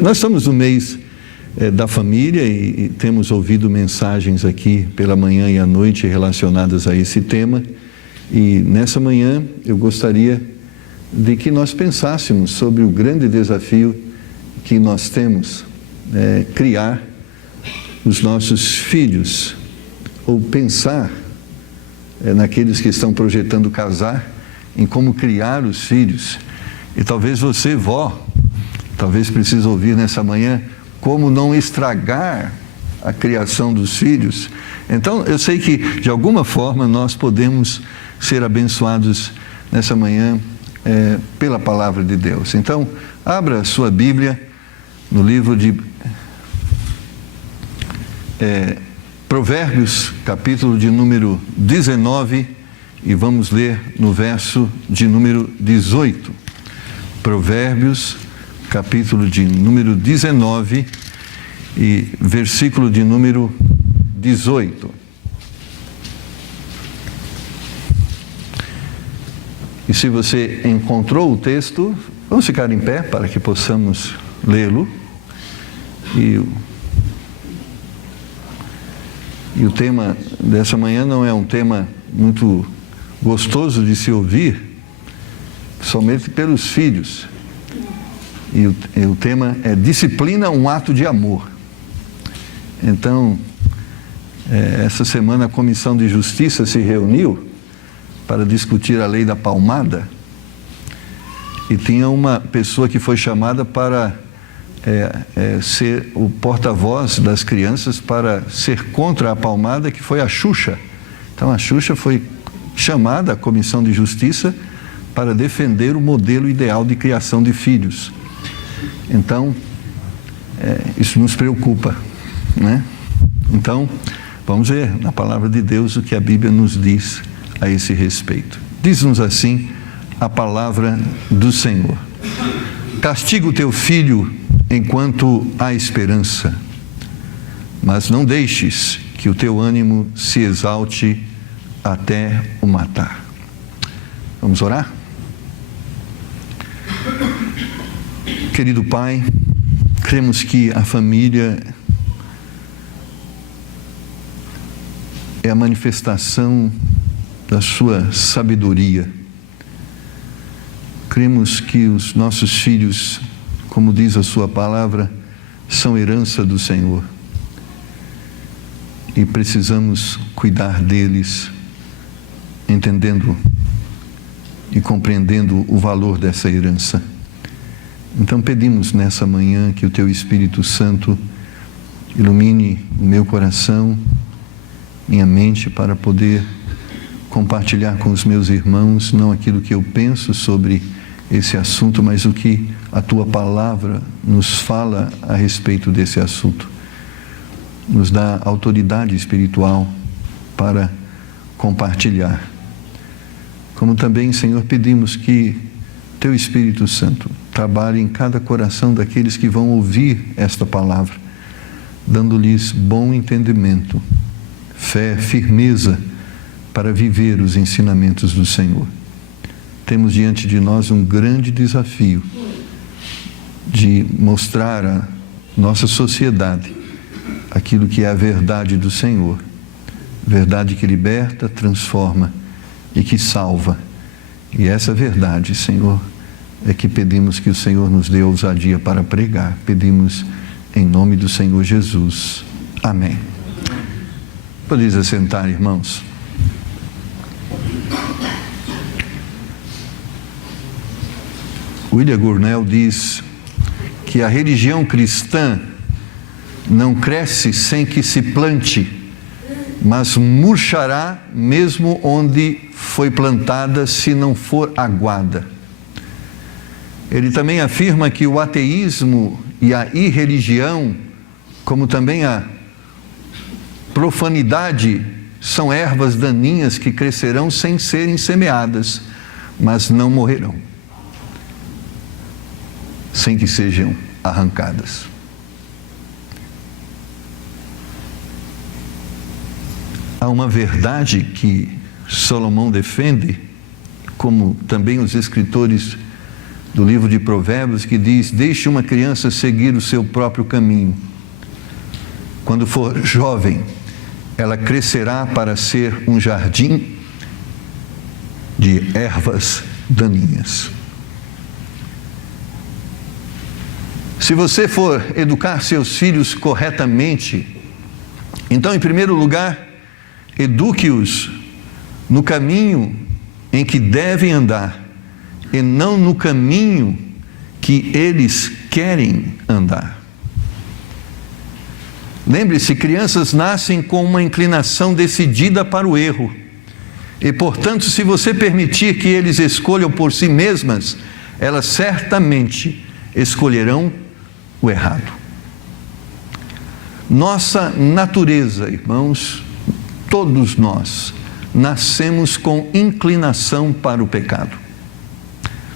Nós estamos no mês da família e temos ouvido mensagens aqui pela manhã e à noite relacionadas a esse tema. E nessa manhã eu gostaria de que nós pensássemos sobre o grande desafio que nós temos, criar os nossos filhos, ou pensar naqueles que estão projetando casar, em como criar os filhos. E talvez você, vó, talvez precise ouvir nessa manhã como não estragar a criação dos filhos. Então, eu sei que de alguma forma nós podemos ser abençoados nessa manhã pela palavra de Deus. Então, abra a sua Bíblia no livro de Provérbios, capítulo de número 19, e vamos ler no verso de número 18. Provérbios, capítulo de número 19 e versículo de número 18. E se você encontrou o texto, vamos ficar em pé para que possamos lê-lo. E o tema dessa manhã não é um tema muito gostoso de se ouvir, somente pelos filhos. E o tema é disciplina, um ato de amor. Então, essa semana a Comissão de Justiça se reuniu para discutir a lei da palmada, e tinha uma pessoa que foi chamada para ser o porta-voz das crianças para ser contra a palmada, que foi a Xuxa. Então a Xuxa foi chamada à Comissão de Justiça para defender o modelo ideal de criação de filhos. Então, isso nos preocupa, né? Então, vamos ver na palavra de Deus o que a Bíblia nos diz a esse respeito. Diz-nos assim a palavra do Senhor: castiga o teu filho enquanto há esperança, mas não deixes que o teu ânimo se exalte até o matar. Vamos orar? Querido Pai, cremos que a família é a manifestação da sua sabedoria. Cremos que os nossos filhos, como diz a sua palavra, são herança do Senhor. E precisamos cuidar deles, entendendo e compreendendo o valor dessa herança. Então pedimos nessa manhã que o Teu Espírito Santo ilumine o meu coração, minha mente, para poder compartilhar com os meus irmãos, não aquilo que eu penso sobre esse assunto, mas o que a Tua palavra nos fala a respeito desse assunto. Nos dá autoridade espiritual para compartilhar. Como também, Senhor, pedimos que Teu Espírito Santo trabalhe em cada coração daqueles que vão ouvir esta palavra, dando-lhes bom entendimento, fé, firmeza para viver os ensinamentos do Senhor. Temos diante de nós um grande desafio de mostrar à nossa sociedade aquilo que é a verdade do Senhor, verdade que liberta, transforma e que salva. E essa verdade, Senhor, é que pedimos que o Senhor nos dê ousadia para pregar. Pedimos em nome do Senhor Jesus. Amém. Podeis assentar, irmãos. William Gurnall diz que a religião cristã não cresce sem que se plante, mas murchará mesmo onde foi plantada, se não for aguada. Ele também afirma que o ateísmo e a irreligião, como também a profanidade, são ervas daninhas que crescerão sem serem semeadas, mas não morrerão sem que sejam arrancadas. Há uma verdade que Salomão defende, como também os escritores do livro de Provérbios, que diz: deixe uma criança seguir o seu próprio caminho. Quando for jovem, ela crescerá para ser um jardim de ervas daninhas. Se você for educar seus filhos corretamente, então, em primeiro lugar, eduque-os no caminho em que devem andar, e não no caminho que eles querem andar. Lembre-se, crianças nascem com uma inclinação decidida para o erro. E, portanto, se você permitir que eles escolham por si mesmas, elas certamente escolherão o errado. Nossa natureza, irmãos, todos nós, nascemos com inclinação para o pecado.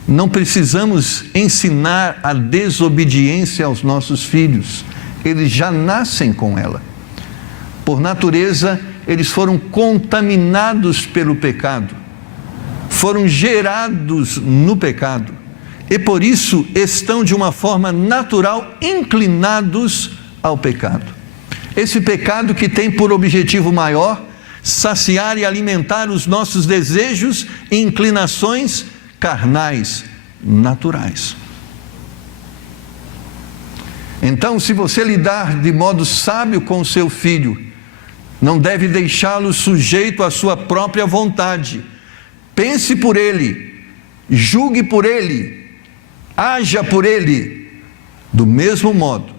Não precisamos ensinar a desobediência aos nossos filhos. Eles já nascem com ela. Por natureza, eles foram contaminados pelo pecado, foram gerados no pecado, e por isso estão de uma forma natural inclinados ao pecado. Esse pecado que tem por objetivo maior saciar e alimentar os nossos desejos e inclinações carnais, naturais. Então, se você lidar de modo sábio com o seu filho, não deve deixá-lo sujeito à sua própria vontade. Pense por ele, julgue por ele, haja por ele, do mesmo modo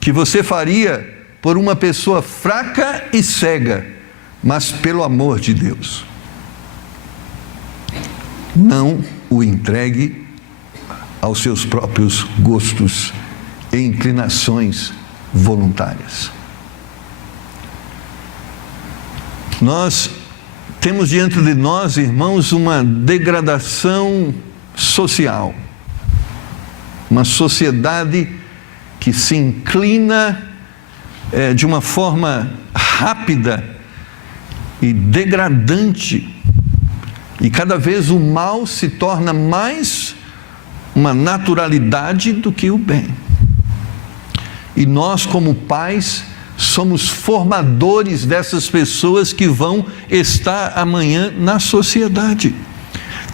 que você faria por uma pessoa fraca e cega, mas pelo amor de Deus. Não o entregue aos seus próprios gostos e inclinações voluntárias. Nós temos diante de nós, irmãos, uma degradação social, uma sociedade que se inclina de uma forma rápida e degradante, e cada vez o mal se torna mais uma naturalidade do que o bem. E nós, como pais, somos formadores dessas pessoas que vão estar amanhã na sociedade.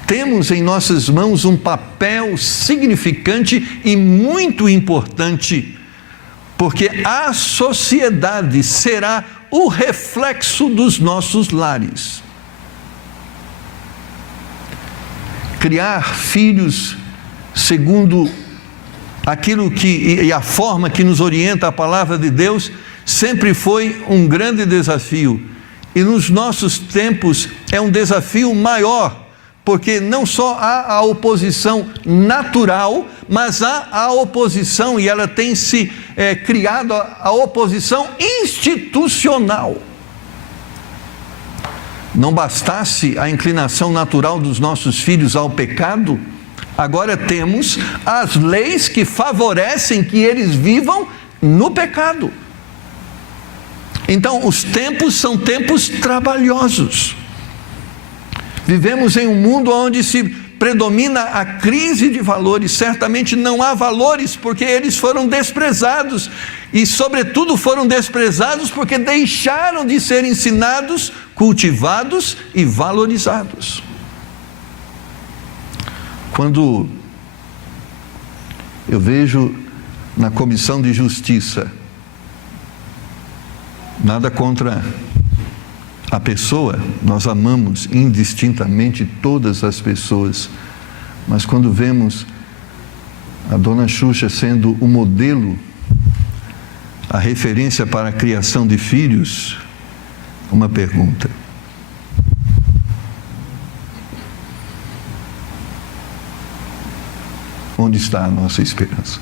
Temos em nossas mãos um papel significante e muito importante, porque a sociedade será o reflexo dos nossos lares. Criar filhos segundo aquilo e a forma que nos orienta a palavra de Deus sempre foi um grande desafio, e nos nossos tempos é um desafio maior, porque não só há a oposição natural, mas há a oposição, e ela tem se criado a oposição institucional. Não bastasse a inclinação natural dos nossos filhos ao pecado, agora temos as leis que favorecem que eles vivam no pecado. Então, os tempos são tempos trabalhosos. Vivemos em um mundo onde se predomina a crise de valores. Certamente não há valores porque eles foram desprezados. E, sobretudo, foram desprezados porque deixaram de ser ensinados, cultivados e valorizados. Quando eu vejo na Comissão de Justiça, nada contra a pessoa, nós amamos indistintamente todas as pessoas, mas quando vemos a dona Xuxa sendo o modelo, a referência para a criação de filhos, uma pergunta: onde está a nossa esperança?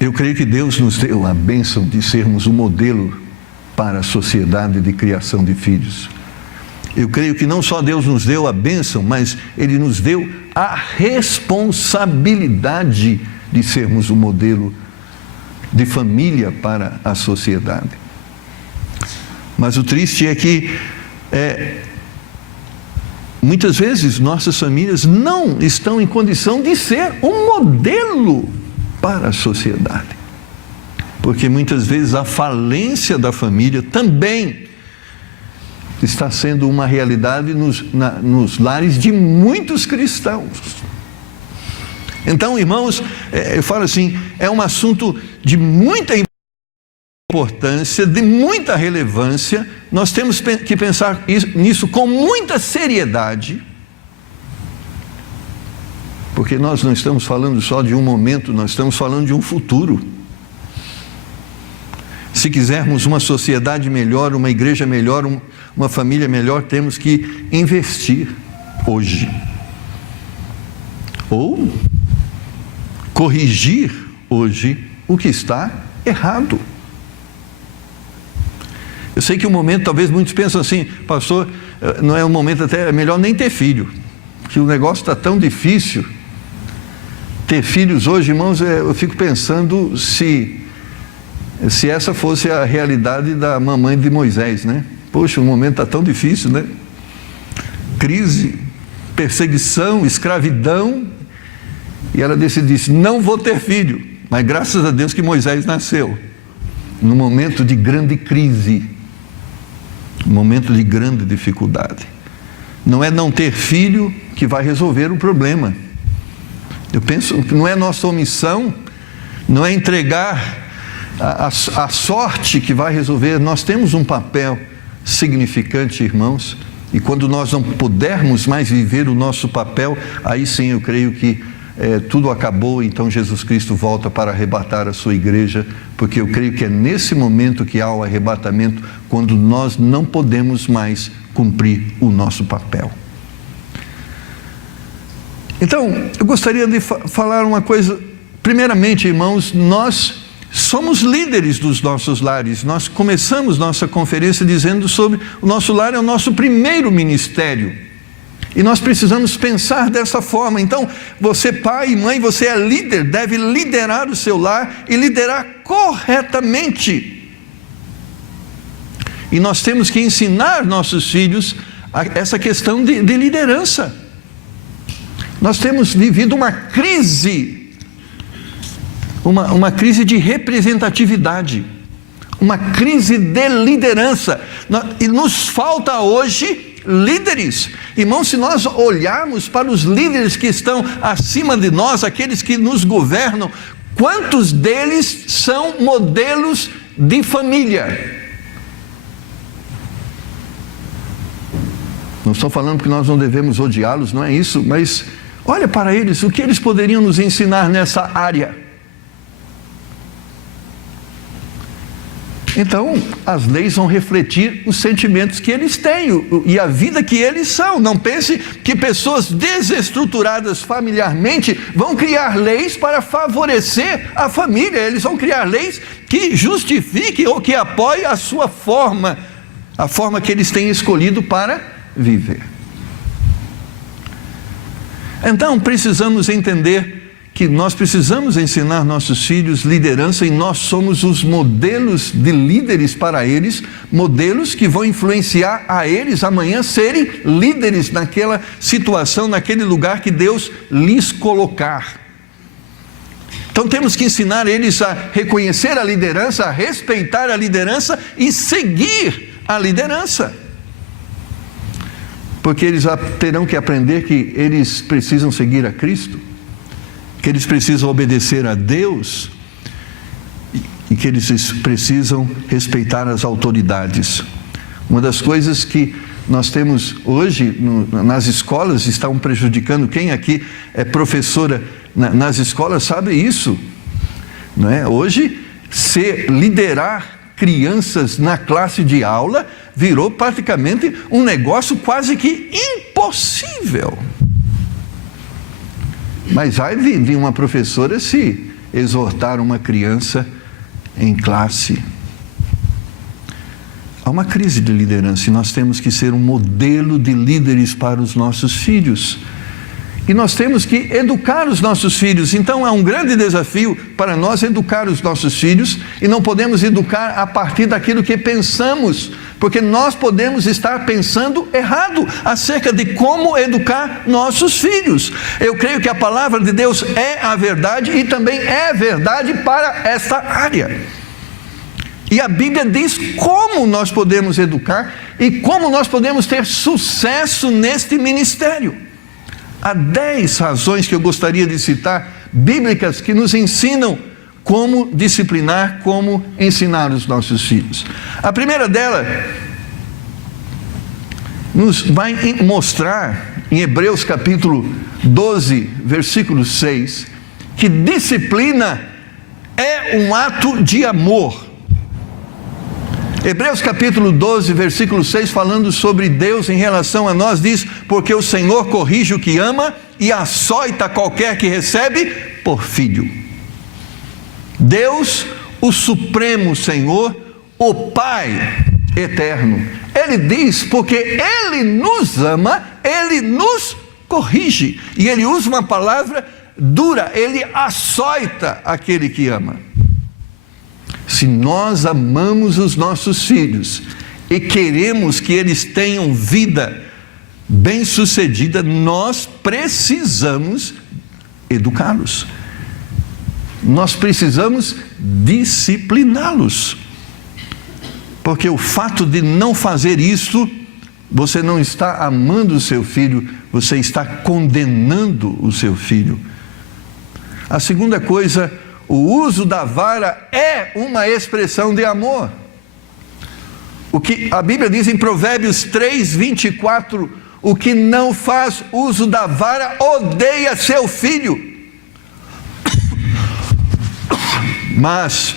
Eu creio que Deus nos deu a bênção de sermos um modelo para a sociedade de criação de filhos. Eu creio que não só Deus nos deu a bênção, mas Ele nos deu a responsabilidade de sermos um modelo de família para a sociedade. Mas o triste é que muitas vezes nossas famílias não estão em condição de ser um modelo para a sociedade. Porque muitas vezes a falência da família também está sendo uma realidade nos lares de muitos cristãos. Então, irmãos, eu falo assim, é um assunto de muita importância, de muita relevância. Nós temos que pensar nisso com muita seriedade, porque nós não estamos falando só de um momento, nós estamos falando de um futuro. Se quisermos uma sociedade melhor, uma igreja melhor, uma família melhor, temos que investir hoje. Ou corrigir hoje o que está errado. Eu sei que o momento, talvez muitos pensam assim, pastor, não é um momento até, é melhor nem ter filho, porque o negócio está tão difícil. Ter filhos hoje, irmãos, eu fico pensando se essa fosse a realidade da mamãe de Moisés, né? Poxa, o momento está tão difícil, né? Crise, perseguição, escravidão, e ela disse, não vou ter filho, mas graças a Deus que Moisés nasceu, num momento de grande crise, um momento de grande dificuldade. Não é não ter filho que vai resolver o problema. Eu penso que não é nossa omissão, não é entregar a sorte que vai resolver. Nós temos um papel significante, irmãos, e quando nós não pudermos mais viver o nosso papel, aí sim eu creio que tudo acabou, então Jesus Cristo volta para arrebatar a sua igreja, porque eu creio que é nesse momento que há o arrebatamento, quando nós não podemos mais cumprir o nosso papel. Então, eu gostaria de falar uma coisa. Primeiramente, irmãos, nós somos líderes dos nossos lares. Nós começamos nossa conferência dizendo sobre o nosso lar é o nosso primeiro ministério. E nós precisamos pensar dessa forma. Então, você pai e mãe, você é líder, deve liderar o seu lar e liderar corretamente. E nós temos que ensinar nossos filhos essa questão de liderança. Nós temos vivido uma crise, uma crise de representatividade, uma crise de liderança. E nos falta hoje líderes. Irmãos, se nós olharmos para os líderes que estão acima de nós, aqueles que nos governam, quantos deles são modelos de família? Não estou falando que nós não devemos odiá-los, não é isso, mas olha para eles, o que eles poderiam nos ensinar nessa área? Então, as leis vão refletir os sentimentos que eles têm e a vida que eles são. Não pense que pessoas desestruturadas familiarmente vão criar leis para favorecer a família. Eles vão criar leis que justifiquem ou que apoiem a sua forma, a forma que eles têm escolhido para viver. Então, precisamos entender que nós precisamos ensinar nossos filhos liderança e nós somos os modelos de líderes para eles, modelos que vão influenciar a eles amanhã serem líderes naquela situação, naquele lugar que Deus lhes colocar. Então temos que ensinar eles a reconhecer a liderança, a respeitar a liderança e seguir a liderança. Porque eles terão que aprender que eles precisam seguir a Cristo, que eles precisam obedecer a Deus e que eles precisam respeitar as autoridades. Uma das coisas que nós temos hoje nas escolas estão prejudicando. Quem aqui é professora nas escolas sabe isso, não é? Hoje, liderar crianças na classe de aula virou praticamente um negócio quase que impossível. Mas ai de uma professora se exortar uma criança em classe. Há uma crise de liderança e nós temos que ser um modelo de líderes para os nossos filhos. E nós temos que educar os nossos filhos. Então é um grande desafio para nós educar os nossos filhos, e não podemos educar a partir daquilo que pensamos, porque nós podemos estar pensando errado acerca de como educar nossos filhos. Eu creio que a palavra de Deus é a verdade, e também é verdade para esta área. E a Bíblia diz como nós podemos educar e como nós podemos ter sucesso neste ministério. Há 10 razões que eu gostaria de citar, bíblicas, que nos ensinam como disciplinar, como ensinar os nossos filhos. A primeira dela nos vai mostrar, em Hebreus capítulo 12, versículo 6, que disciplina é um ato de amor. Hebreus capítulo 12, versículo 6, falando sobre Deus em relação a nós, diz: porque o Senhor corrige o que ama e açoita qualquer que recebe por filho. Deus, o Supremo Senhor, o Pai eterno, Ele diz, porque Ele nos ama, Ele nos corrige. E Ele usa uma palavra dura: Ele açoita aquele que ama. Se nós amamos os nossos filhos e queremos que eles tenham vida bem-sucedida, nós precisamos educá-los. Nós precisamos discipliná-los. Porque o fato de não fazer isso, você não está amando o seu filho, você está condenando o seu filho. A segunda coisa, o uso da vara é uma expressão de amor. O que a Bíblia diz em Provérbios 3, 24, o que não faz uso da vara odeia seu filho, mas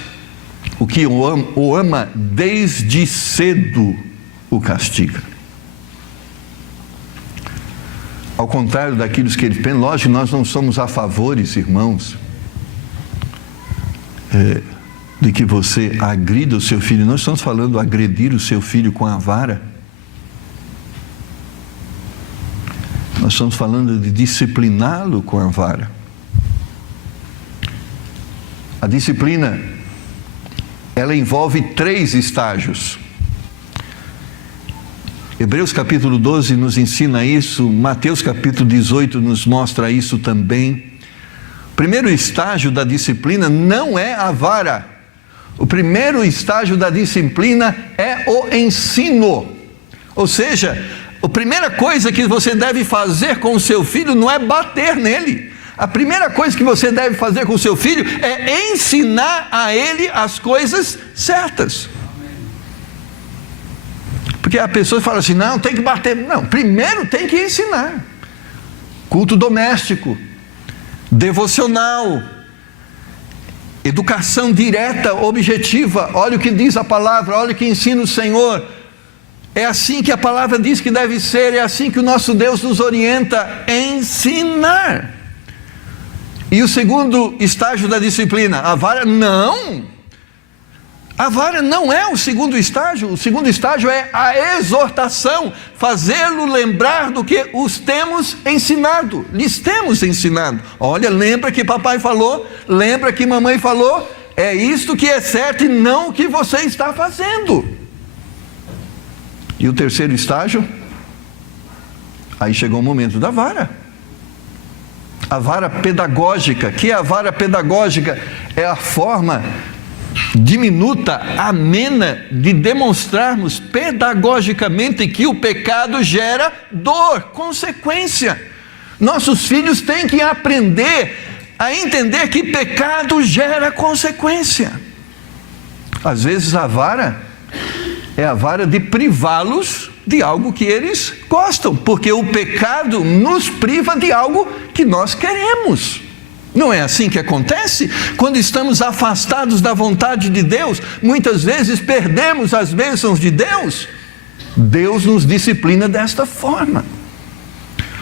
o que o ama desde cedo o castiga. Ao contrário daqueles que ele pensa, lógico, nós não somos a favores, irmãos, de que você agrida o seu filho. Nós estamos falando agredir o seu filho com a vara. Nós estamos falando de discipliná-lo com a vara. A disciplina, ela envolve 3 estágios. Hebreus capítulo 12 nos ensina isso, Mateus capítulo 18 nos mostra isso também. O primeiro estágio da disciplina não é a vara. O primeiro estágio da disciplina é o ensino. Ou seja, a primeira coisa que você deve fazer com o seu filho não é bater nele. A primeira coisa que você deve fazer com o seu filho é ensinar a ele as coisas certas. Porque a pessoa fala assim, não, tem que bater. Não, primeiro tem que ensinar. Culto doméstico, devocional, educação direta, objetiva. Olha o que diz a palavra, olha o que ensina o Senhor. É assim que a palavra diz que deve ser, é assim que o nosso Deus nos orienta: ensinar. E o segundo estágio da disciplina, a vara não. A vara não é o segundo estágio. O segundo estágio é a exortação, fazê-lo lembrar do que os temos ensinado, lhes temos ensinado. Olha, lembra que papai falou, lembra que mamãe falou, é isto que é certo e não o que você está fazendo. E o terceiro estágio, aí chegou o momento da vara. A vara pedagógica. Que é a vara pedagógica? É a forma diminuta, amena, de demonstrarmos pedagogicamente que o pecado gera dor, consequência. Nossos filhos têm que aprender a entender que pecado gera consequência. Às vezes a vara é a vara de privá-los de algo que eles gostam, porque o pecado nos priva de algo que nós queremos. Não é assim que acontece? Quando estamos afastados da vontade de Deus, muitas vezes perdemos as bênçãos de Deus. Deus nos disciplina desta forma.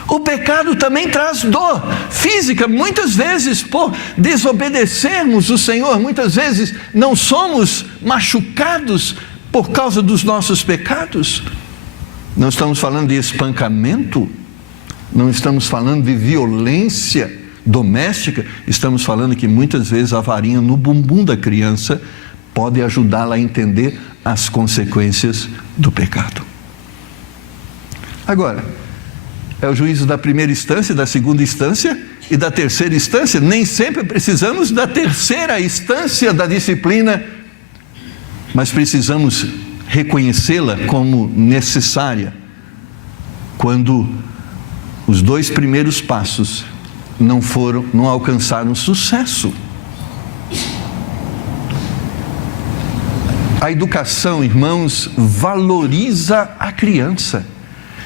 O pecado também traz dor física, muitas vezes por desobedecermos o Senhor, muitas vezes não somos machucados por causa dos nossos pecados. Não estamos falando de espancamento, Não estamos falando de violência doméstica, estamos falando que muitas vezes a varinha no bumbum da criança pode ajudá-la a entender as consequências do pecado. Agora, é o juízo da primeira instância, da segunda instância e da terceira instância. Nem sempre precisamos da terceira instância da disciplina, mas precisamos reconhecê-la como necessária quando os dois primeiros passos não alcançaram sucesso. A educação, irmãos, valoriza a criança.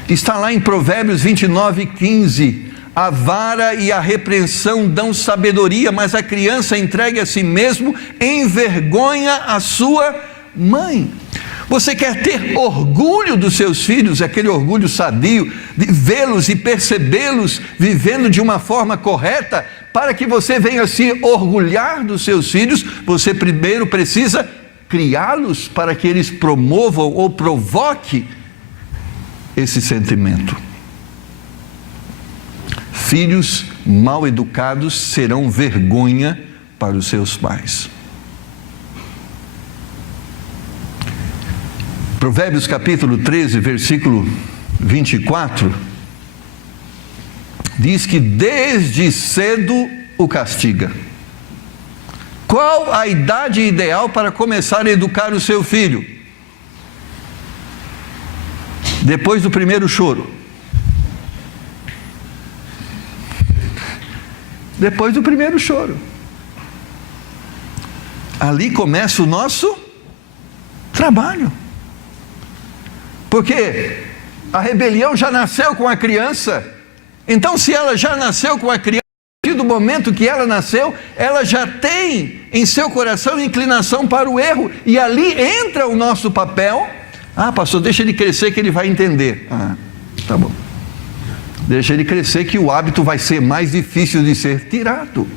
Está lá em Provérbios 29:15. A vara e a repreensão dão sabedoria, mas a criança entregue a si mesmo envergonha a sua mãe. Você quer ter orgulho dos seus filhos, aquele orgulho sadio, de vê-los e percebê-los vivendo de uma forma correta? Para que você venha se orgulhar dos seus filhos, você primeiro precisa criá-los para que eles promovam ou provoquem esse sentimento. Filhos mal educados serão vergonha para os seus pais. Provérbios capítulo 13, versículo 24, diz que desde cedo o castiga. Qual a idade ideal para começar a educar o seu filho? Depois do primeiro choro. Depois do primeiro choro. Ali começa o nosso trabalho. Porque a rebelião já nasceu com a criança. Então, se ela já nasceu com a criança, a partir do momento que ela nasceu, ela já tem em seu coração inclinação para o erro. E ali entra o nosso papel. Ah, pastor, deixa ele crescer que ele vai entender. Ah, tá bom. Deixa ele crescer que o hábito vai ser mais difícil de ser tirado.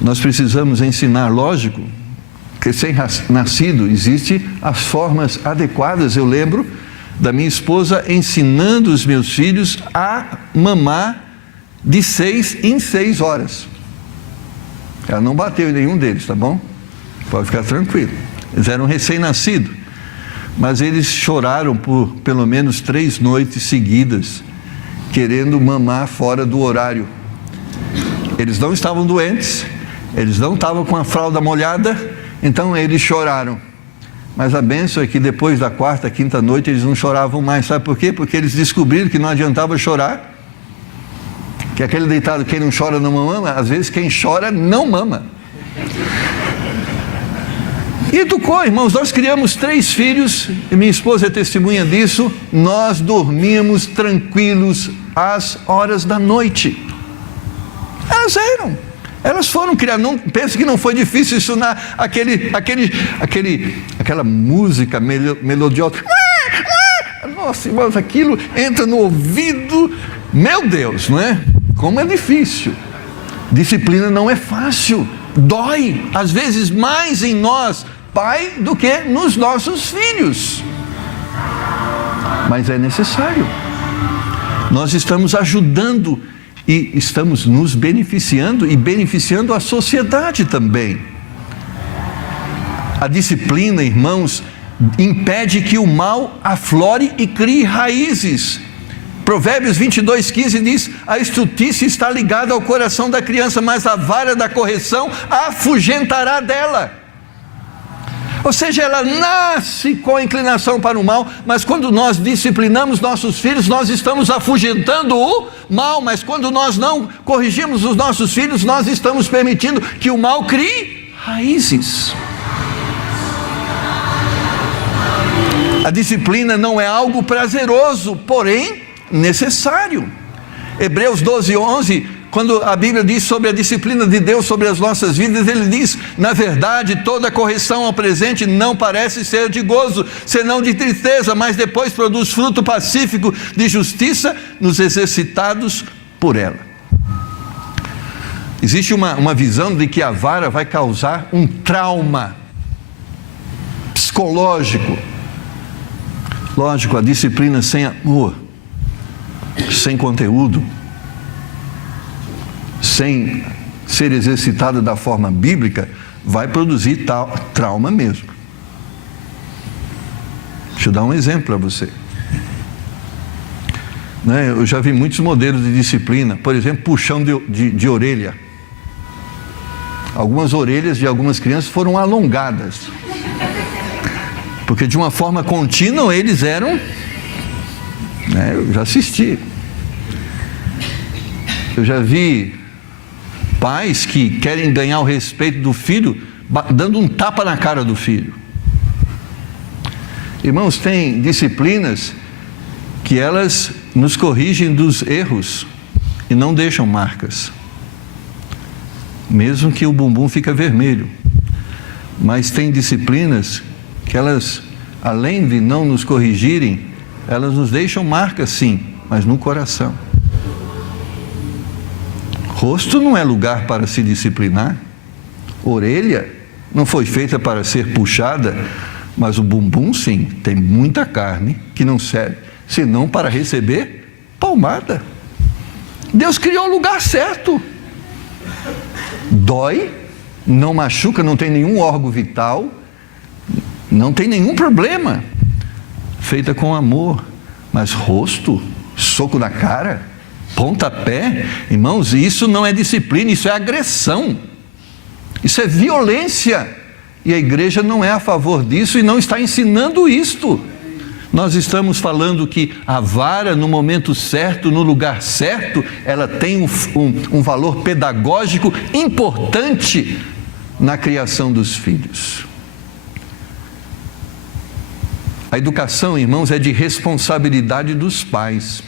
Nós precisamos ensinar, lógico, que sem nascido existem as formas adequadas. Eu lembro da minha esposa ensinando os meus filhos a mamar de 6 em 6 horas. Ela não bateu em nenhum deles, tá bom? Pode ficar tranquilo. Eles eram recém-nascidos, mas eles choraram por pelo menos 3 noites seguidas, querendo mamar fora do horário. Eles não estavam doentes, eles não estavam com a fralda molhada, então eles choraram. Mas a bênção é que depois da 4ª, 5ª noite eles não choravam mais. Sabe por quê? Porque eles descobriram que não adiantava chorar, que aquele deitado, quem não chora não mama. Às vezes quem chora não mama. E educou, irmãos. Nós criamos 3 filhos, e minha esposa é testemunha disso. Nós dormíamos tranquilos às horas da noite. Elas foram criadas. Não pense que não foi difícil ensinar aquela música melodiosa. Nossa, irmãos, aquilo entra no ouvido. Meu Deus, não é? Como é difícil. Disciplina não é fácil. Dói, às vezes mais em nós, pai, do que nos nossos filhos. Mas é necessário. Nós estamos ajudando e estamos nos beneficiando e beneficiando a sociedade também. A disciplina, irmãos, impede que o mal aflore e crie raízes. Provérbios 22:15 diz: a estultícia está ligada ao coração da criança, mas a vara da correção a afugentará dela. Ou seja, ela nasce com a inclinação para o mal, mas quando nós disciplinamos nossos filhos, nós estamos afugentando o mal. Mas quando nós não corrigimos os nossos filhos, nós estamos permitindo que o mal crie raízes. A disciplina não é algo prazeroso, porém necessário. Hebreus 12:11, quando a Bíblia diz sobre a disciplina de Deus sobre as nossas vidas, ele diz: na verdade, toda correção ao presente não parece ser de gozo, senão de tristeza, mas depois produz fruto pacífico de justiça nos exercitados por ela. Existe uma visão de que a vara vai causar um trauma psicológico. Lógico, a disciplina sem amor, sem conteúdo, sem ser exercitada da forma bíblica, vai produzir trauma mesmo. Deixa eu dar um exemplo para você. Eu já vi muitos modelos de disciplina, por exemplo, puxão de orelha. Algumas orelhas de algumas crianças foram alongadas, porque de uma forma contínua eles eram, eu já assisti. Eu já vi pais que querem ganhar o respeito do filho, dando um tapa na cara do filho. Irmãos, tem disciplinas que elas nos corrigem dos erros e não deixam marcas, mesmo que o bumbum fica vermelho. Mas tem disciplinas que elas, além de não nos corrigirem, elas nos deixam marcas sim, mas no coração. Rosto não é lugar para se disciplinar. Orelha não foi feita para ser puxada, mas o bumbum sim, tem muita carne que não serve senão para receber palmada. Deus criou o lugar certo. Dói, não machuca, não tem nenhum órgão vital, não tem nenhum problema. Feita com amor. Mas rosto, soco na cara, pontapé, irmãos, isso não é disciplina, isso é agressão, isso é violência, e a igreja não é a favor disso e não está ensinando isto. Nós estamos falando que a vara, no momento certo, no lugar certo, ela tem um valor pedagógico importante na criação dos filhos. A educação, irmãos, é de responsabilidade dos pais.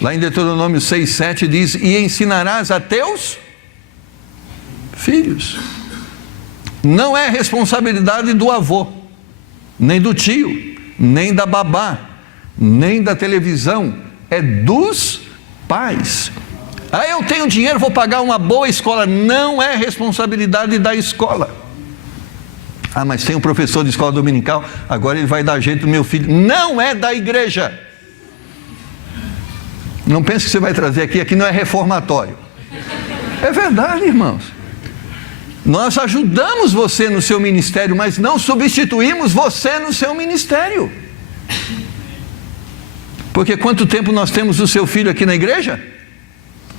Lá em Deuteronômio 6:7 diz: e ensinarás a teus filhos. Não é responsabilidade do avô, nem do tio, nem da babá, nem da televisão, é dos pais. Eu tenho dinheiro, vou pagar uma boa escola. Não é responsabilidade da escola. Mas tem um professor de escola dominical, agora ele vai dar jeito do meu filho. Não é da igreja. Não pense que você vai trazer aqui não é reformatório. É verdade, irmãos. Nós ajudamos você no seu ministério, mas não substituímos você no seu ministério. Porque quanto tempo nós temos o seu filho aqui na igreja?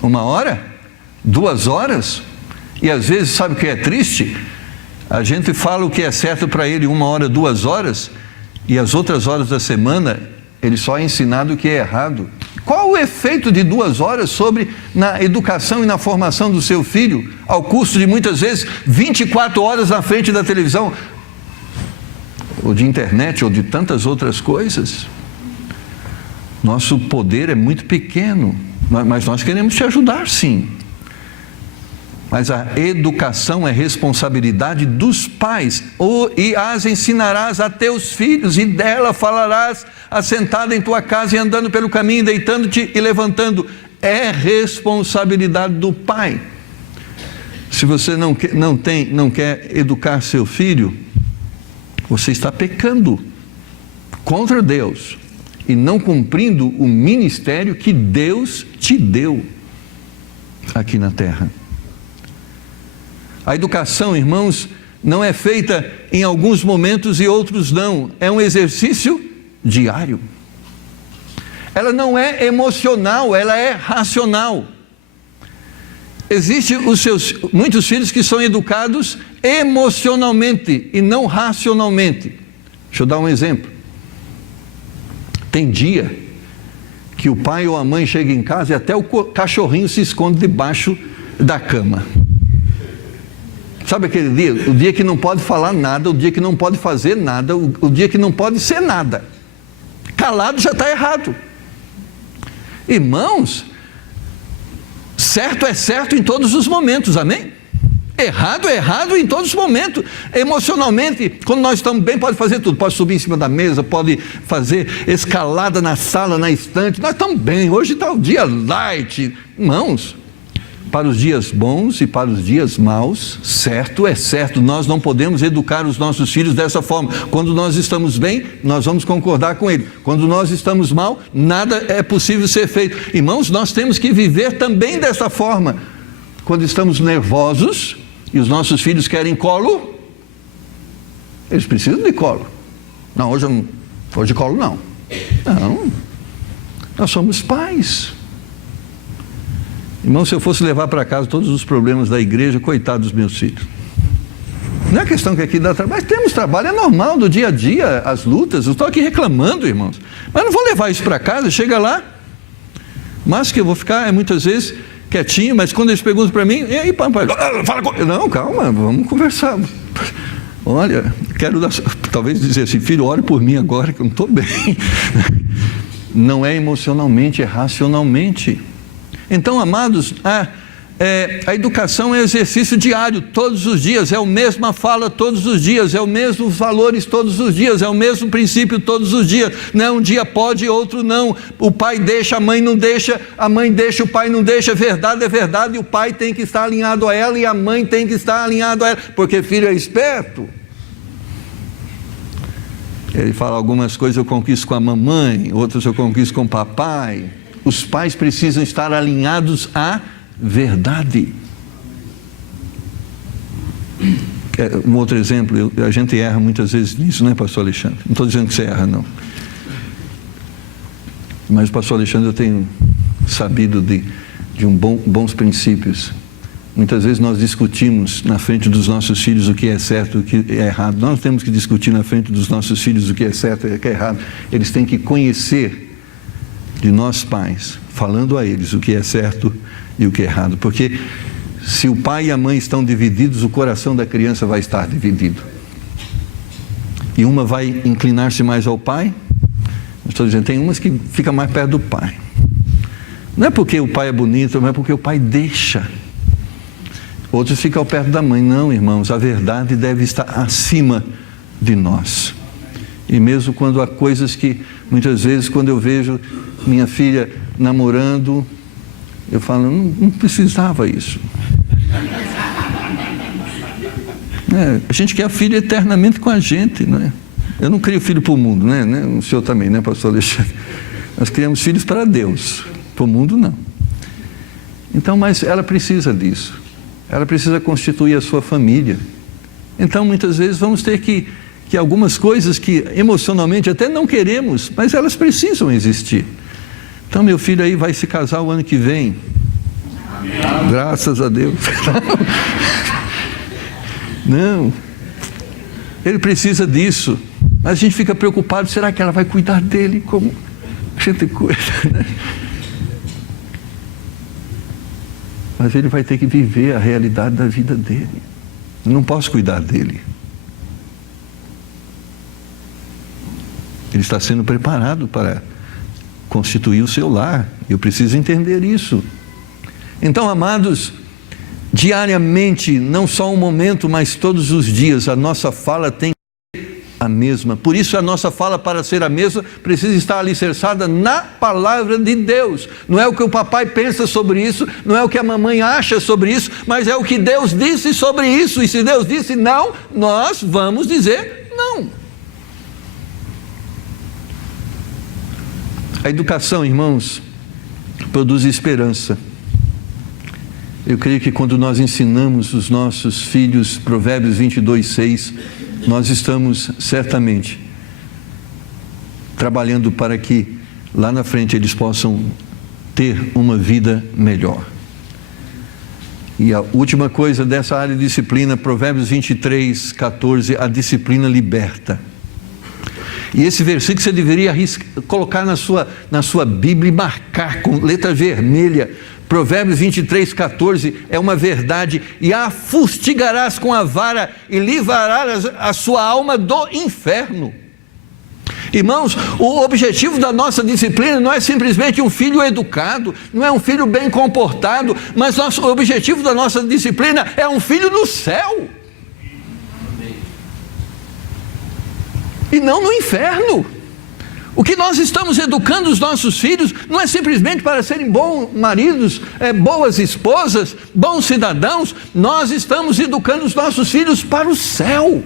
1 hora? 2 horas? E às vezes, sabe o que é triste? A gente fala o que é certo para ele 1 hora, 2 horas, e as outras horas da semana, ele só é ensinado o que é errado. Qual o efeito de 2 horas na educação e na formação do seu filho, ao custo de muitas vezes 24 horas na frente da televisão, ou de internet, ou de tantas outras coisas? Nosso poder é muito pequeno, mas nós queremos te ajudar sim. Mas a educação é responsabilidade dos pais. E as ensinarás a teus filhos, e dela falarás assentado em tua casa e andando pelo caminho, deitando-te e levantando. É responsabilidade do pai. Se você não quer educar seu filho, você está pecando contra Deus e não cumprindo o ministério que Deus te deu aqui na terra. A educação, irmãos, não é feita em alguns momentos e outros não. É um exercício diário. Ela não é emocional, ela é racional. Existem muitos filhos que são educados emocionalmente e não racionalmente. Deixa eu dar um exemplo. Tem dia que o pai ou a mãe chega em casa e até o cachorrinho se esconde debaixo da cama. Sabe aquele dia? O dia que não pode falar nada, o dia que não pode fazer nada, o dia que não pode ser nada. Calado já está errado. Irmãos, certo é certo em todos os momentos, amém? Errado é errado em todos os momentos. Emocionalmente, quando nós estamos bem, pode fazer tudo. Pode subir em cima da mesa, pode fazer escalada na sala, na estante. Nós estamos bem, hoje está o dia light. Irmãos, para os dias bons e para os dias maus. Certo é certo, nós não podemos educar os nossos filhos dessa forma. Quando nós estamos bem, nós vamos concordar com ele. Quando nós estamos mal, nada é possível ser feito. Irmãos, nós temos que viver também dessa forma. Quando estamos nervosos e os nossos filhos querem colo, eles precisam de colo. Não, hoje colo não. Não, nós somos pais. Irmão, se eu fosse levar para casa todos os problemas da igreja, coitado dos meus filhos. Não é questão que aqui dá trabalho, temos trabalho, é normal do dia a dia, as lutas. Eu estou aqui reclamando, irmãos, mas não vou levar isso para casa. Chega lá, mas que eu vou ficar muitas vezes quietinho, mas quando eles perguntam para mim, e aí papai, fala com... Não, calma, vamos conversar. Olha, quero talvez dizer assim, filho, ore por mim agora que eu não estou bem. Não é emocionalmente, é racionalmente. Então, amados, a educação é exercício diário, todos os dias, é a mesma fala todos os dias, é o mesmo valores todos os dias, é o mesmo princípio todos os dias. Não é um dia pode, outro não. O pai deixa, a mãe não deixa, a mãe deixa, o pai não deixa. Verdade é verdade, e o pai tem que estar alinhado a ela e a mãe tem que estar alinhado a ela, porque filho é esperto. Ele fala algumas coisas eu conquisto com a mamãe, outras eu conquisto com o papai. Os pais precisam estar alinhados à verdade. Um outro exemplo, a gente erra muitas vezes nisso, não é, pastor Alexandre? Não estou dizendo que você erra, não. Mas, pastor Alexandre, eu tenho sabido de bons princípios. Muitas vezes nós discutimos na frente dos nossos filhos o que é certo e o que é errado. Nós temos que discutir na frente dos nossos filhos o que é certo e o que é errado. Eles têm que conhecer de nós pais, falando a eles o que é certo e o que é errado, porque se o pai e a mãe estão divididos, o coração da criança vai estar dividido, e uma vai inclinar-se mais ao pai. Estou dizendo, tem umas que ficam mais perto do pai, não é porque o pai é bonito, mas é porque o pai deixa. Outros ficam perto da mãe. Não, irmãos, a verdade deve estar acima de nós. E mesmo quando há coisas que, muitas vezes, quando eu vejo minha filha namorando, eu falo, não precisava isso. A gente quer a filha eternamente com a gente, não é? Eu não crio filho para o mundo, né? O senhor também, né, pastor Alexandre? Nós criamos filhos para Deus, para o mundo não. Então, mas ela precisa disso. Ela precisa constituir a sua família. Então, muitas vezes, vamos ter que algumas coisas que emocionalmente até não queremos, mas elas precisam existir. Então, meu filho aí vai se casar o ano que vem. Amém. Graças a Deus. Não. Ele precisa disso. Mas a gente fica preocupado, será que ela vai cuidar dele como a gente cuida, né? Mas ele vai ter que viver a realidade da vida dele. Eu não posso cuidar dele. Ele está sendo preparado para constituir o seu lar. Eu preciso entender isso. Então, amados, diariamente, não só um momento, mas todos os dias, a nossa fala tem que ser a mesma. Por isso, a nossa fala, para ser a mesma, precisa estar alicerçada na palavra de Deus. Não é o que o papai pensa sobre isso, não é o que a mamãe acha sobre isso, mas é o que Deus disse sobre isso. E se Deus disse não, nós vamos dizer não. A educação, irmãos, produz esperança. Eu creio que quando nós ensinamos os nossos filhos Provérbios 22:6, nós estamos certamente trabalhando para que lá na frente eles possam ter uma vida melhor. E a última coisa dessa área de disciplina, Provérbios 23:14, a disciplina liberta. E esse versículo você deveria colocar na sua Bíblia e marcar com letra vermelha. Provérbios 23:14 é uma verdade. E a fustigarás com a vara e livrarás a sua alma do inferno. Irmãos, o objetivo da nossa disciplina não é simplesmente um filho educado, não é um filho bem comportado, mas o objetivo da nossa disciplina é um filho no céu. E não no inferno. O que nós estamos educando os nossos filhos não é simplesmente para serem bons maridos, boas esposas, bons cidadãos. Nós estamos educando os nossos filhos para o céu.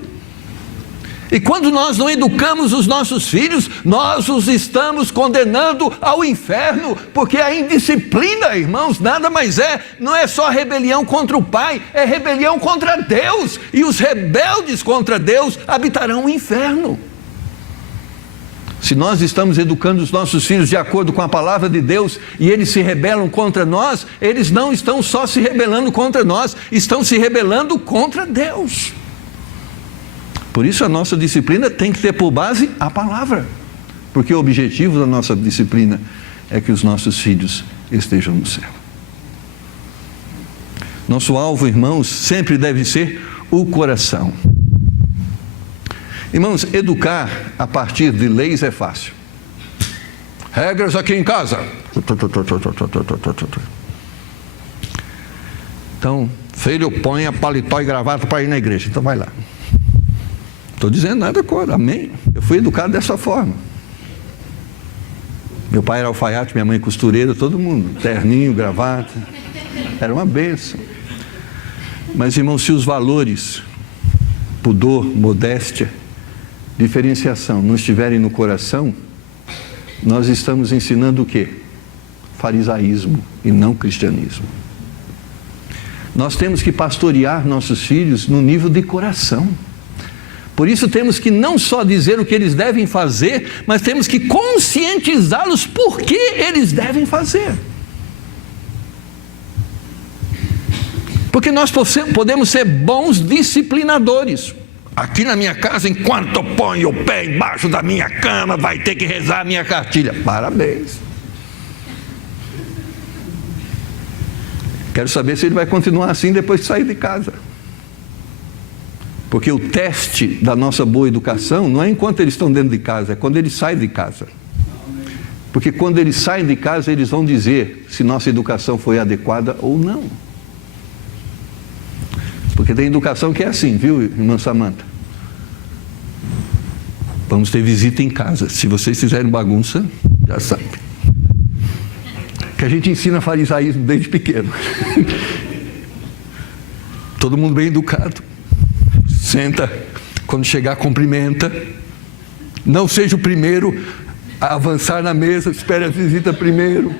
E quando nós não educamos os nossos filhos, nós os estamos condenando ao inferno, porque a indisciplina, irmãos, nada mais não é só rebelião contra o pai, é rebelião contra Deus, e os rebeldes contra Deus habitarão o inferno. Se nós estamos educando os nossos filhos de acordo com a palavra de Deus e eles se rebelam contra nós, eles não estão só se rebelando contra nós, estão se rebelando contra Deus. Por isso a nossa disciplina tem que ter por base a palavra, porque o objetivo da nossa disciplina é que os nossos filhos estejam no céu. Nosso alvo, irmãos, sempre deve ser o coração. Irmãos, educar a partir de leis é fácil. Regras aqui em casa. Então, filho, ponha paletó e gravata para ir na igreja. Então vai lá. Estou dizendo nada contra, amém. Eu fui educado dessa forma. Meu pai era alfaiate, minha mãe costureira, todo mundo. Terninho, gravata. Era uma bênção. Mas, irmãos, se os valores, pudor, modéstia, diferenciação não estiverem no coração, nós estamos ensinando o quê? Farisaísmo e não cristianismo. Nós temos que pastorear nossos filhos no nível de coração. Por isso temos que não só dizer o que eles devem fazer, mas temos que conscientizá-los por que eles devem fazer. Porque nós podemos ser bons disciplinadores. Aqui na minha casa, enquanto eu ponho o pé embaixo da minha cama, vai ter que rezar a minha cartilha. Parabéns. Quero saber se ele vai continuar assim depois de sair de casa. Porque o teste da nossa boa educação não é enquanto eles estão dentro de casa, é quando eles saem de casa. Porque quando eles saem de casa, eles vão dizer se nossa educação foi adequada ou não. Porque tem educação que é assim, viu, irmã Samanta? Vamos ter visita em casa. Se vocês fizerem bagunça, já sabe. Que a gente ensina farisaísmo desde pequeno. Todo mundo bem educado. Senta, quando chegar, cumprimenta. Não seja o primeiro a avançar na mesa, espere a visita primeiro.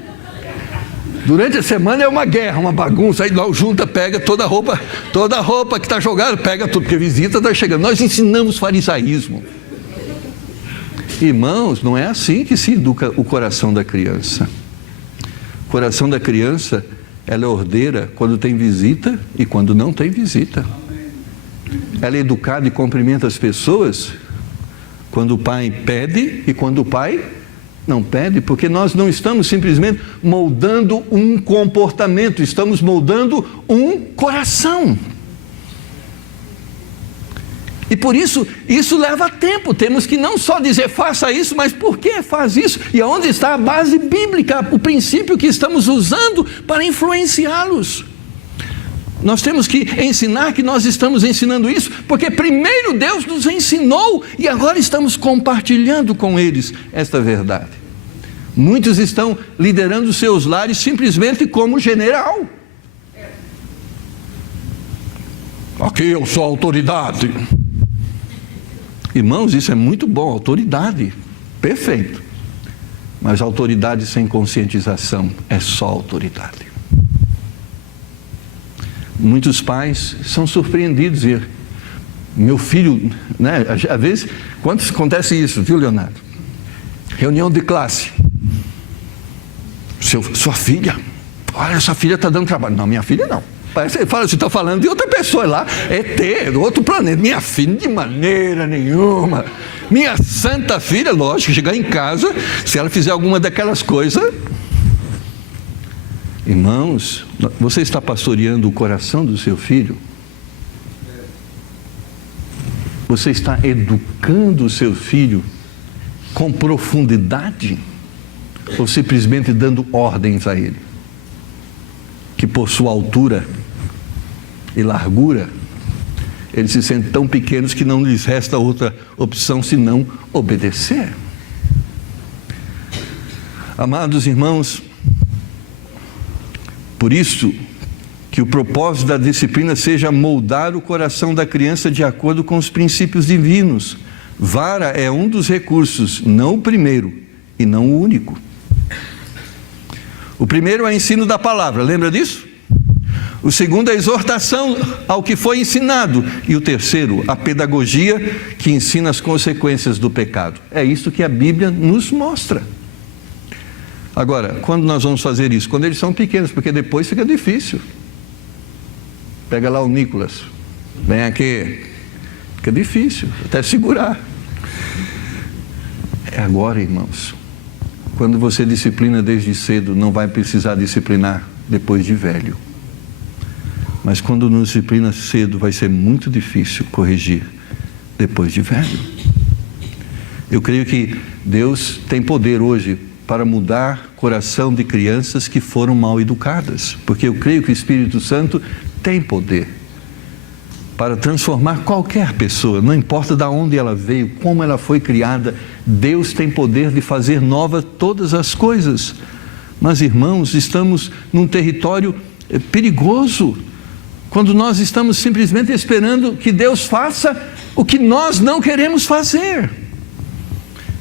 Durante a semana é uma guerra, uma bagunça, aí lá junta, pega toda a roupa que está jogada, pega tudo, porque a visita está chegando. Nós ensinamos farisaísmo. Irmãos, não é assim que se educa o coração da criança. O coração da criança, ela é ordeira quando tem visita e quando não tem visita. Ela é educada e cumprimenta as pessoas quando o pai pede e quando o pai não pede, porque nós não estamos simplesmente moldando um comportamento, estamos moldando um coração. E por isso, isso leva tempo. Temos que não só dizer faça isso, mas por que faz isso? E onde está a base bíblica, o princípio que estamos usando para influenciá-los? Nós temos que ensinar que nós estamos ensinando isso, porque primeiro Deus nos ensinou e agora estamos compartilhando com eles esta verdade. Muitos estão liderando seus lares simplesmente como general. Aqui eu sou autoridade. Irmãos, isso é muito bom, autoridade, perfeito. Mas autoridade sem conscientização é só autoridade. Muitos pais são surpreendidos. Meu filho, né, às vezes, quando acontece isso, viu, Leonardo? Reunião de classe. Sua filha, olha, sua filha está dando trabalho. Não, minha filha não. Parece que você está falando de outra pessoa lá, ET, outro planeta. Minha filha, de maneira nenhuma. Minha santa filha, lógico, chegar em casa, se ela fizer alguma daquelas coisas. Irmãos, você está pastoreando o coração do seu filho? Você está educando o seu filho com profundidade? Ou simplesmente dando ordens a ele? Que por sua altura e largura, eles se sentem tão pequenos que não lhes resta outra opção senão obedecer. Amados irmãos, por isso que o propósito da disciplina seja moldar o coração da criança de acordo com os princípios divinos. Vara é um dos recursos, não o primeiro e não o único. O primeiro é o ensino da palavra, lembra disso? O segundo é a exortação ao que foi ensinado. E o terceiro, a pedagogia que ensina as consequências do pecado. É isso que a Bíblia nos mostra. Agora, quando nós vamos fazer isso? Quando eles são pequenos, porque depois fica difícil. Pega lá o Nicolas, vem aqui, fica difícil, até segurar. É agora, irmãos. Quando você disciplina desde cedo, não vai precisar disciplinar depois de velho. Mas quando nos disciplina cedo, vai ser muito difícil corrigir depois de velho. Eu creio que Deus tem poder hoje para mudar o coração de crianças que foram mal educadas. Porque eu creio que o Espírito Santo tem poder para transformar qualquer pessoa, não importa de onde ela veio, como ela foi criada. Deus tem poder de fazer nova todas as coisas. Mas, irmãos, estamos num território perigoso, quando nós estamos simplesmente esperando que Deus faça o que nós não queremos fazer.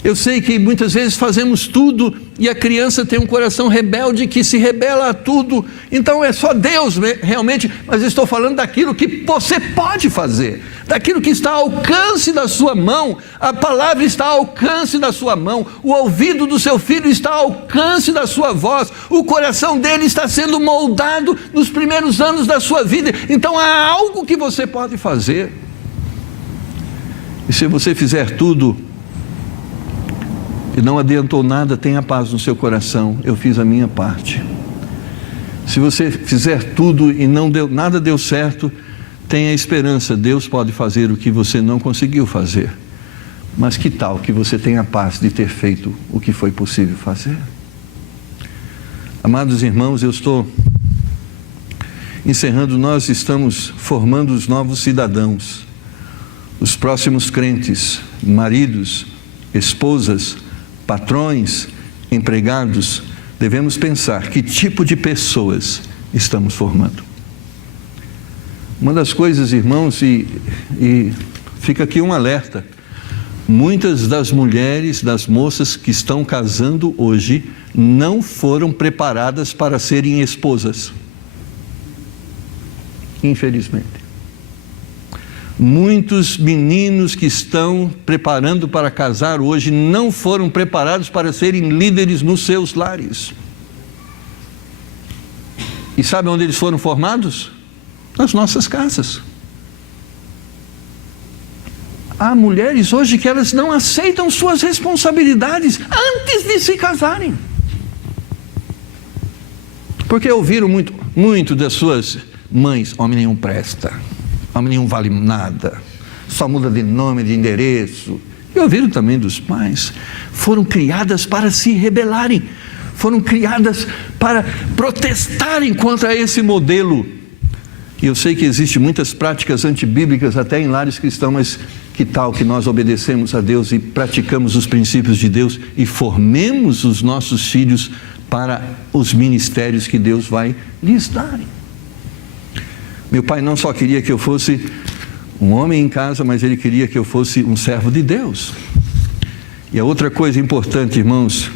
Eu sei que muitas vezes fazemos tudo e a criança tem um coração rebelde que se rebela a tudo. Então é só Deus realmente, mas eu estou falando daquilo que você pode fazer, daquilo que está ao alcance da sua mão. A palavra está ao alcance da sua mão, o ouvido do seu filho está ao alcance da sua voz, o coração dele está sendo moldado nos primeiros anos da sua vida. Então há algo que você pode fazer. E se você fizer tudo e não adiantou nada, tenha paz no seu coração. Eu fiz a minha parte. Se você fizer tudo e nada deu certo, tenha esperança. Deus pode fazer o que você não conseguiu fazer. Mas que tal que você tenha paz de ter feito o que foi possível fazer? Amados irmãos, eu estou encerrando. Nós estamos formando os novos cidadãos, os próximos crentes, maridos, esposas, patrões, empregados. Devemos pensar que tipo de pessoas estamos formando. Uma das coisas, irmãos, e fica aqui um alerta: muitas das mulheres, das moças que estão casando hoje, não foram preparadas para serem esposas. Infelizmente. Muitos meninos que estão preparando para casar hoje não foram preparados para serem líderes nos seus lares. E sabe onde eles foram formados? Nas nossas casas. Há mulheres hoje que elas não aceitam suas responsabilidades antes de se casarem. Porque ouviram muito das suas mães: homem nenhum presta. Homem nenhum vale nada, só muda de nome, de endereço. E ouviram também dos pais. Foram criadas para se rebelarem, foram criadas para protestarem contra esse modelo. E eu sei que existem muitas práticas antibíblicas até em lares cristãos, mas que tal que nós obedecemos a Deus e praticamos os princípios de Deus e formemos os nossos filhos para os ministérios que Deus vai lhes dar. Meu pai não só queria que eu fosse um homem em casa, mas ele queria que eu fosse um servo de Deus. E a outra coisa importante, irmãos,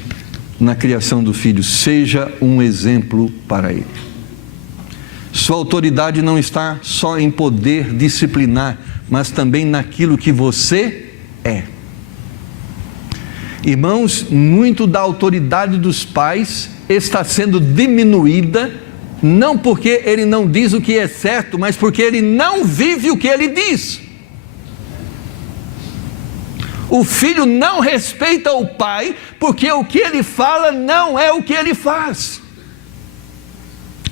na criação do filho: seja um exemplo para ele. Sua autoridade não está só em poder disciplinar, mas também naquilo que você é. Irmãos, muito da autoridade dos pais está sendo diminuída, não porque ele não diz o que é certo, mas porque ele não vive o que ele diz. O filho não respeita o pai, porque o que ele fala não é o que ele faz.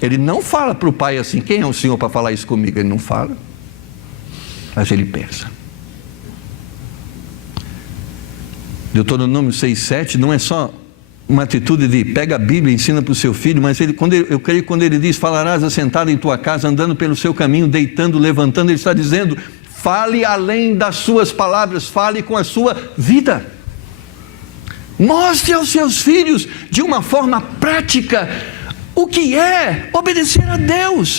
Ele não fala para o pai assim: quem é o senhor para falar isso comigo? Ele não fala, mas ele pensa. Deuteronômio 6,7 não é só uma atitude de pega a Bíblia e ensina para o seu filho, mas eu creio que quando ele diz: falarás assentado em tua casa, andando pelo seu caminho, deitando, levantando, ele está dizendo: fale além das suas palavras, fale com a sua vida. Mostre aos seus filhos, de uma forma prática, o que é obedecer a Deus.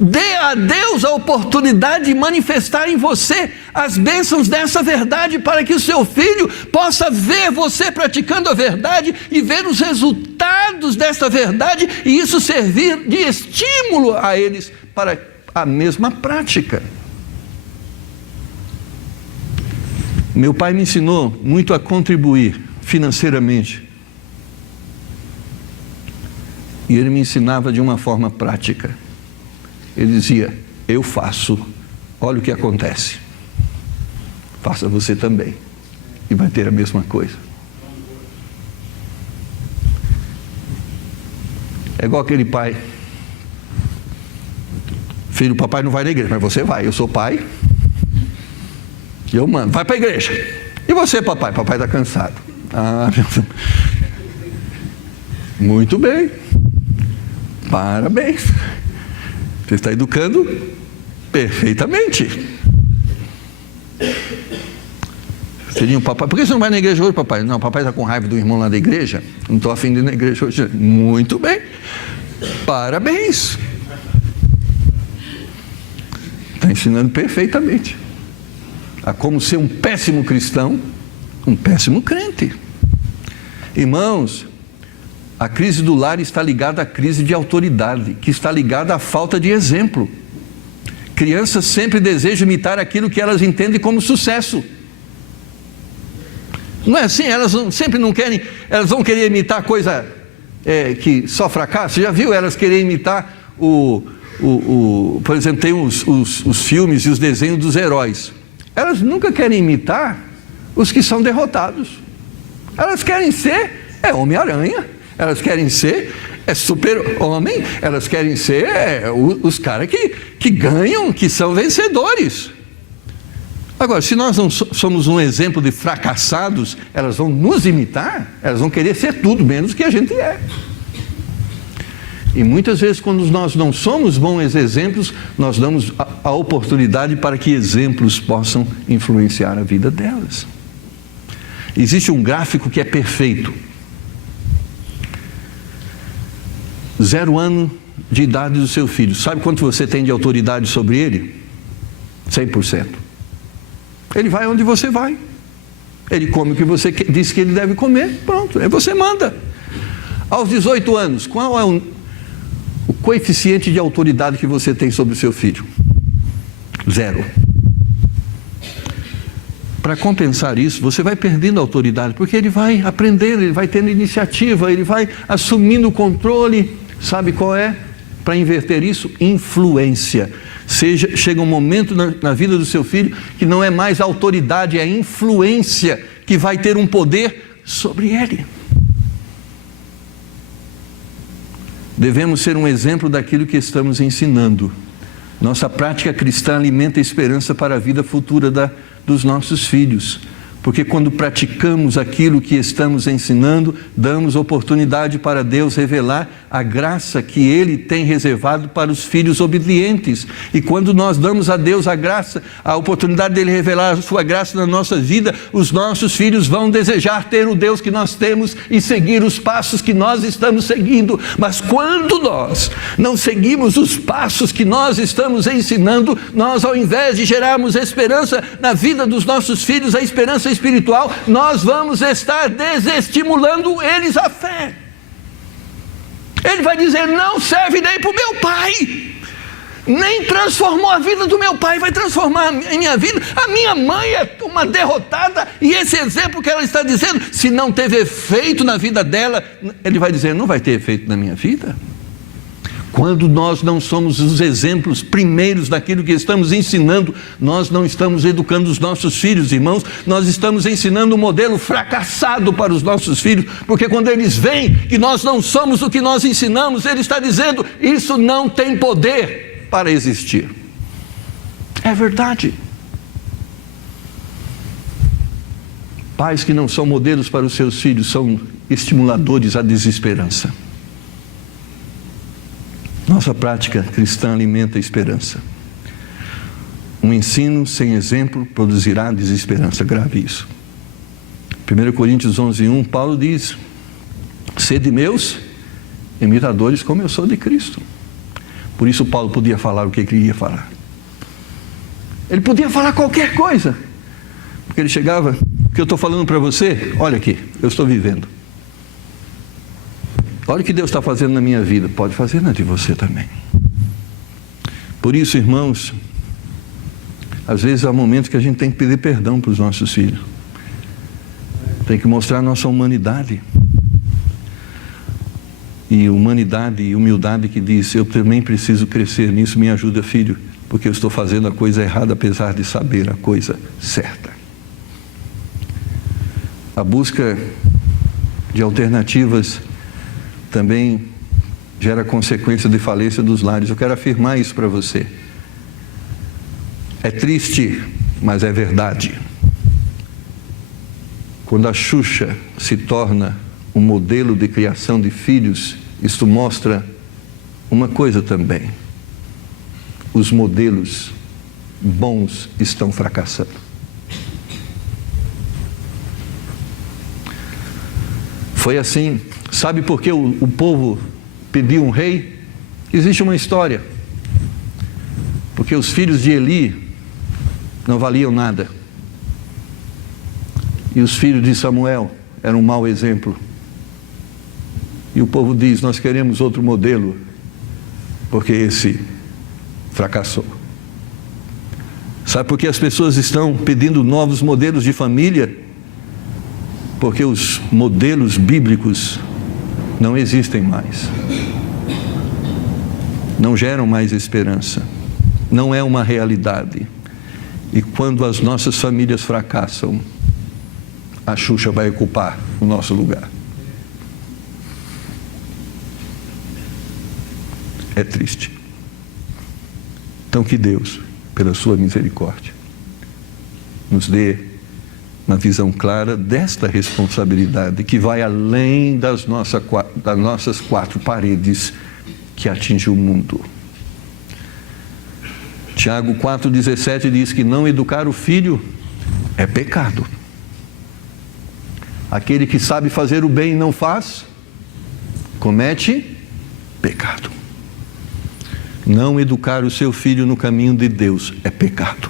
Dê a Deus a oportunidade de manifestar em você as bênçãos dessa verdade, para que o seu filho possa ver você praticando a verdade e ver os resultados dessa verdade, e isso servir de estímulo a eles para a mesma prática. Meu pai me ensinou muito a contribuir financeiramente. E ele me ensinava de uma forma prática. Ele dizia: eu faço, olha o que acontece. Faça você também, e vai ter a mesma coisa. É igual aquele pai: filho, papai não vai na igreja, mas você vai. Eu sou pai, e eu mando, vai para a igreja. E você, papai? Papai está cansado. Ah, muito bem, parabéns, você está educando perfeitamente. Seria um papai: por que você não vai na igreja hoje, papai? Não, papai está com raiva do irmão lá da igreja, não estou afim de ir na igreja hoje. Muito bem, parabéns, está ensinando perfeitamente a como ser um péssimo cristão, um péssimo crente. Irmãos, a crise do lar está ligada à crise de autoridade, que está ligada à falta de exemplo. Crianças sempre desejam imitar aquilo que elas entendem como sucesso. Não é assim? Elas sempre não querem, elas vão querer imitar coisa que só fracasso. Você já viu elas querer imitar por exemplo, tem os filmes e os desenhos dos heróis. Elas nunca querem imitar os que são derrotados. Elas querem ser Homem-Aranha, elas querem ser super-homem, elas querem ser os caras que ganham, que são vencedores. Agora, se nós não somos um exemplo de fracassados, elas vão nos imitar, elas vão querer ser tudo menos que a gente é. E muitas vezes, quando nós não somos bons exemplos, nós damos a oportunidade para que exemplos possam influenciar a vida delas. Existe um gráfico que é perfeito. 0 ano de idade do seu filho. Sabe quanto você tem de autoridade sobre ele? 100%. Ele vai onde você vai. Ele come o que você disse que ele deve comer. Pronto, aí você manda. Aos 18 anos, qual é o coeficiente de autoridade que você tem sobre o seu filho? 0. Para compensar isso, você vai perdendo a autoridade, porque ele vai aprendendo, ele vai tendo iniciativa, ele vai assumindo o controle. Sabe qual é? Para inverter isso, influência. Chega um momento na vida do seu filho que não é mais a autoridade, é a influência que vai ter um poder sobre ele. Devemos ser um exemplo daquilo que estamos ensinando. Nossa prática cristã alimenta a esperança para a vida futura dos nossos filhos. Porque quando praticamos aquilo que estamos ensinando, damos oportunidade para Deus revelar a graça que Ele tem reservado para os filhos obedientes. E quando nós damos a Deus a graça, a oportunidade dEle revelar a sua graça na nossa vida, os nossos filhos vão desejar ter o Deus que nós temos e seguir os passos que nós estamos seguindo. Mas quando nós não seguimos os passos que nós estamos ensinando, nós, ao invés de gerarmos esperança na vida dos nossos filhos, a esperança espiritual, nós vamos estar desestimulando eles à fé. Ele vai dizer: não serve nem para o meu pai, nem transformou a vida do meu pai, vai transformar a minha vida. A minha mãe é uma derrotada, e esse exemplo que ela está dizendo, se não teve efeito na vida dela, ele vai dizer: não vai ter efeito na minha vida. Quando nós não somos os exemplos primeiros daquilo que estamos ensinando, nós não estamos educando os nossos filhos, irmãos. Nós estamos ensinando um modelo fracassado para os nossos filhos, porque quando eles veem que nós não somos o que nós ensinamos, ele está dizendo: isso não tem poder para existir. É verdade. Pais que não são modelos para os seus filhos são estimuladores à desesperança. Nossa prática cristã alimenta a esperança. Um ensino sem exemplo produzirá desesperança. Grave isso. 1 Coríntios 11:1, Paulo diz: sede meus imitadores como eu sou de Cristo. Por isso Paulo podia falar o que ele queria falar. Ele podia falar qualquer coisa, porque ele chegava: o que eu estou falando para você, olha aqui, eu estou vivendo. Olha o que Deus está fazendo na minha vida, pode fazer na de você também. Por isso, irmãos, às vezes há momentos que a gente tem que pedir perdão para os nossos filhos. Tem que mostrar a nossa humanidade. E humanidade e humildade que diz: eu também preciso crescer nisso, me ajuda, filho, porque eu estou fazendo a coisa errada, apesar de saber a coisa certa. A busca de alternativas também gera consequência de falência dos lares. Eu quero afirmar isso para você. É triste, mas é verdade. Quando a Xuxa se torna um modelo de criação de filhos, isso mostra uma coisa também: os modelos bons estão fracassando. Foi assim. Sabe por que o povo pediu um rei? Existe uma história. Porque os filhos de Eli não valiam nada. E os filhos de Samuel eram um mau exemplo. E o povo diz: nós queremos outro modelo, porque esse fracassou. Sabe por que as pessoas estão pedindo novos modelos de família? Porque os modelos bíblicos não existem mais. Não geram mais esperança. Não é uma realidade. E quando as nossas famílias fracassam, a Xuxa vai ocupar o nosso lugar. É triste. Então que Deus, pela sua misericórdia, nos dê uma visão clara desta responsabilidade que vai além das nossas quatro paredes que atinge o mundo. Tiago 4,17 diz que não educar o filho é pecado. Aquele que sabe fazer o bem e não faz, comete pecado. Não educar o seu filho no caminho de Deus é pecado.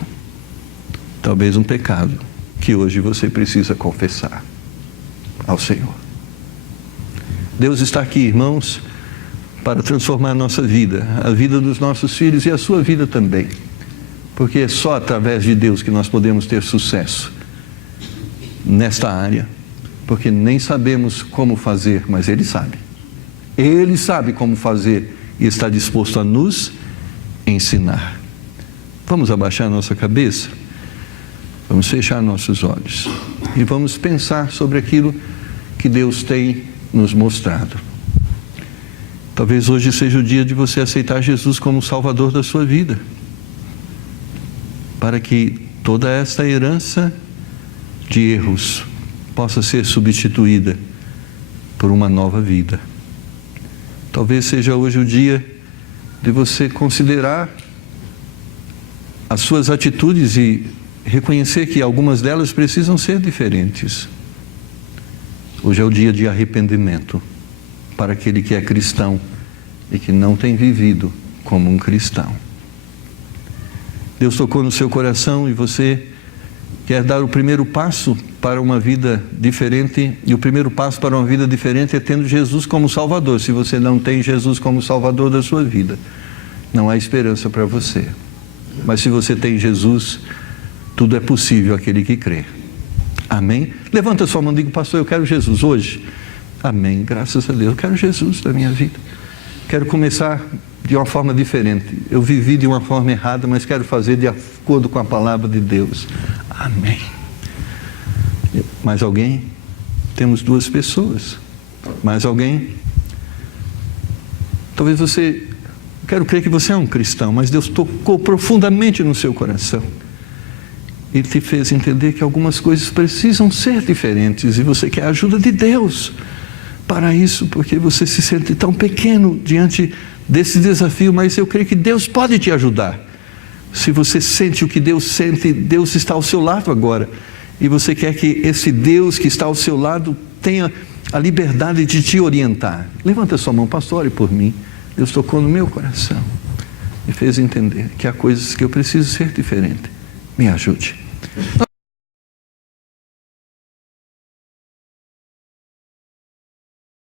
Talvez um pecado que hoje você precisa confessar ao Senhor. Deus está aqui, irmãos, para transformar a nossa vida, a vida dos nossos filhos e a sua vida também. Porque é só através de Deus que nós podemos ter sucesso nesta área. Porque nem sabemos como fazer, mas Ele sabe. Ele sabe como fazer e está disposto a nos ensinar. Vamos abaixar nossa cabeça? Vamos fechar nossos olhos e vamos pensar sobre aquilo que Deus tem nos mostrado. Talvez hoje seja o dia de você aceitar Jesus como Salvador da sua vida, para que toda esta herança de erros possa ser substituída por uma nova vida. Talvez seja hoje o dia de você considerar as suas atitudes e reconhecer que algumas delas precisam ser diferentes. Hoje é o dia de arrependimento para aquele que é cristão e que não tem vivido como um cristão. Deus tocou no seu coração e você quer dar o primeiro passo para uma vida diferente, e o primeiro passo para uma vida diferente é tendo Jesus como Salvador. Se você não tem Jesus como Salvador da sua vida, não há esperança para você. Mas se você tem Jesus, tudo é possível àquele que crê. Amém? Levanta sua mão e diga: pastor, eu quero Jesus hoje. Amém, graças a Deus, eu quero Jesus na minha vida. Quero começar de uma forma diferente. Eu vivi de uma forma errada, mas quero fazer de acordo com a palavra de Deus. Amém. Mais alguém? Temos 2 pessoas. Mais alguém? Talvez você... Quero crer que você é um cristão, mas Deus tocou profundamente no seu coração. Ele te fez entender que algumas coisas precisam ser diferentes e você quer a ajuda de Deus para isso, porque você se sente tão pequeno diante desse desafio, mas eu creio que Deus pode te ajudar. Se você sente o que Deus sente, Deus está ao seu lado agora. e você quer que esse Deus que está ao seu lado tenha a liberdade de te orientar. Levanta sua mão, pastor, ore por mim. Deus tocou no meu coração e fez entender que há coisas que eu preciso ser diferente. Me ajude.